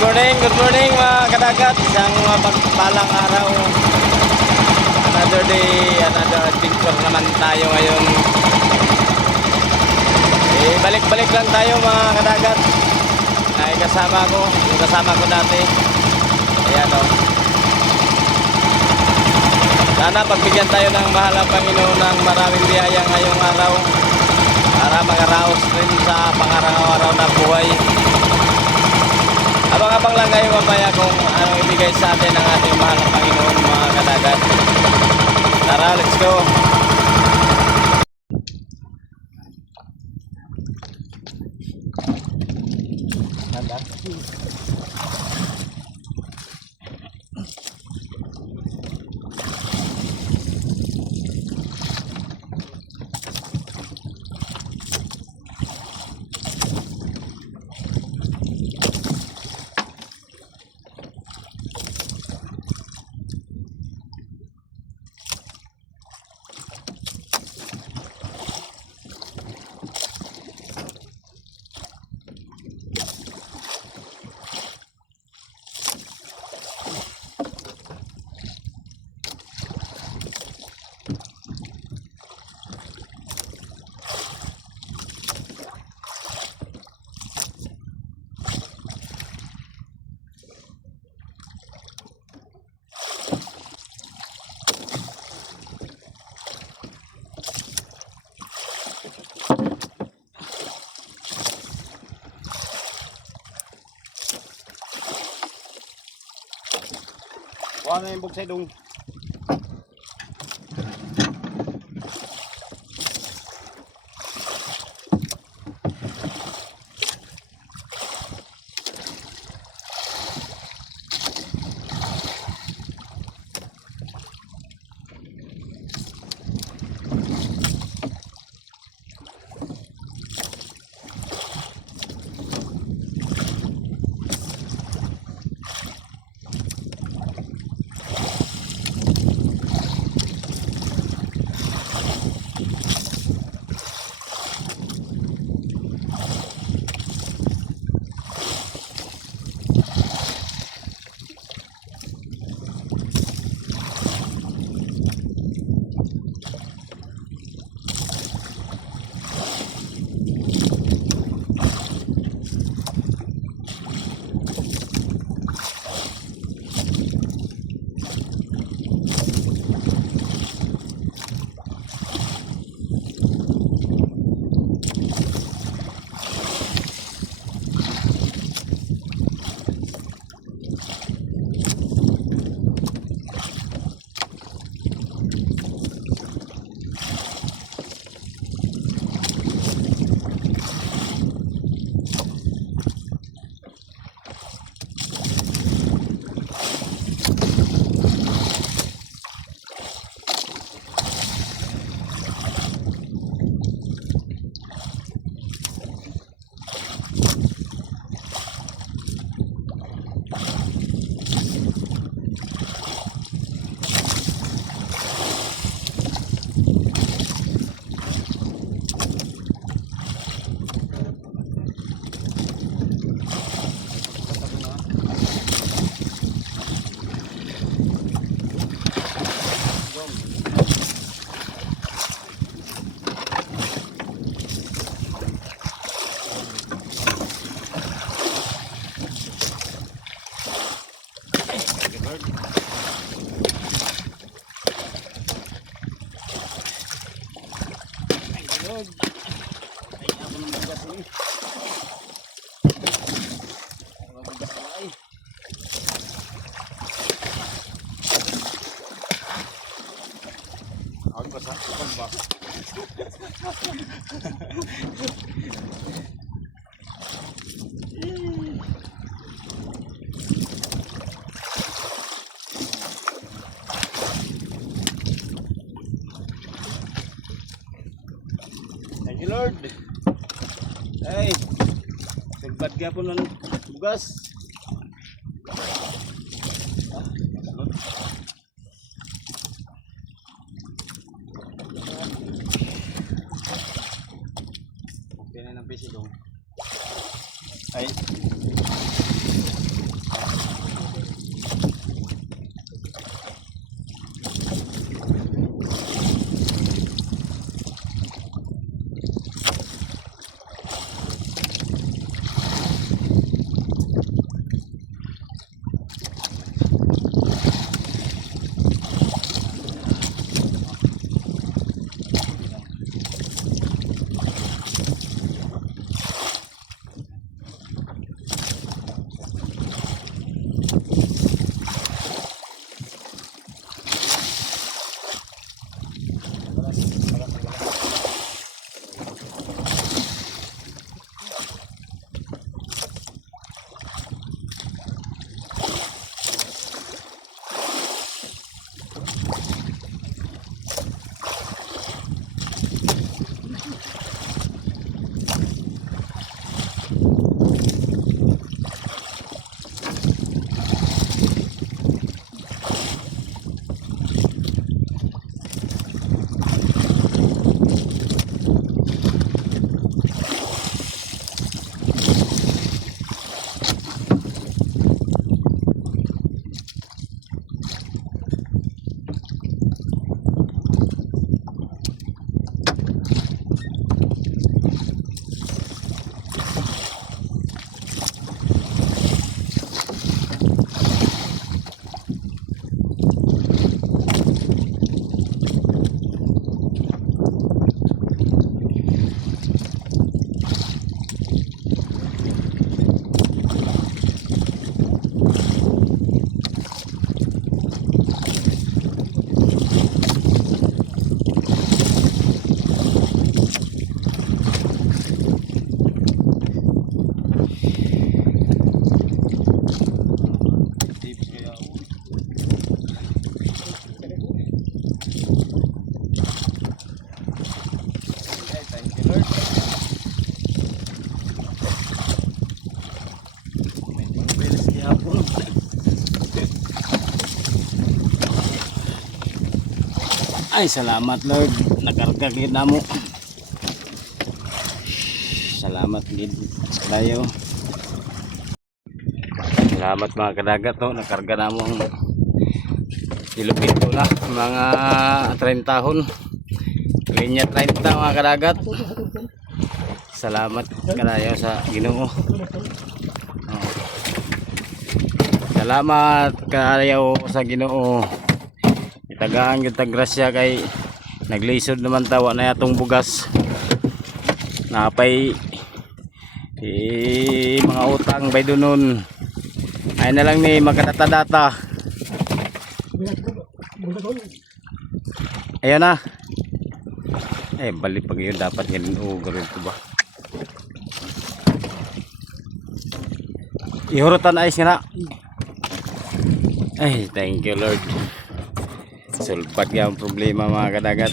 Good morning mga kadagat. Isang mapagpalang araw. Another day, another adventure naman tayo ngayon. Balik-balik lang tayo mga kadagat. Ay kasama ko, yung kasama ko dati. Ayan o. Sana pagbigyan tayo ng mahal ang Panginoon ng maraming biyaya ngayong araw para makaraos rin sa pangaraw-araw na buhay. Abang-abang lang kayo mamaya kung anong ibigay sa atin ng ating mahal na Panginoon mga kadagat. Tara, let's go! Kuha na yung bugsay dong. Thank you Lord. Hey, sulbad ka po ng bugas. Okay na ng pisidong. Ay, Ay, salamat Lord. Nakarga gid namo. Salamat gid kayo. Salamat mga kadagat to. Nakarga namo ang kilopito na mga 30 tahon. Linya 30 mga kadagat. Salamat kadayo sa Ginoo. Salamat kayo sa Ginoo. Tagaan gyud tag grasya kay naglisod naman tawa na yatong bugas. Napay mga utang bay dunon. Ay na lang ni magkadata-data. Ayan na. Balik pag yun dapat ganun ugrin ko ba. Ihurutan ayos nga na. Ay, thank you Lord. Sulpat yung problema mga kadagat.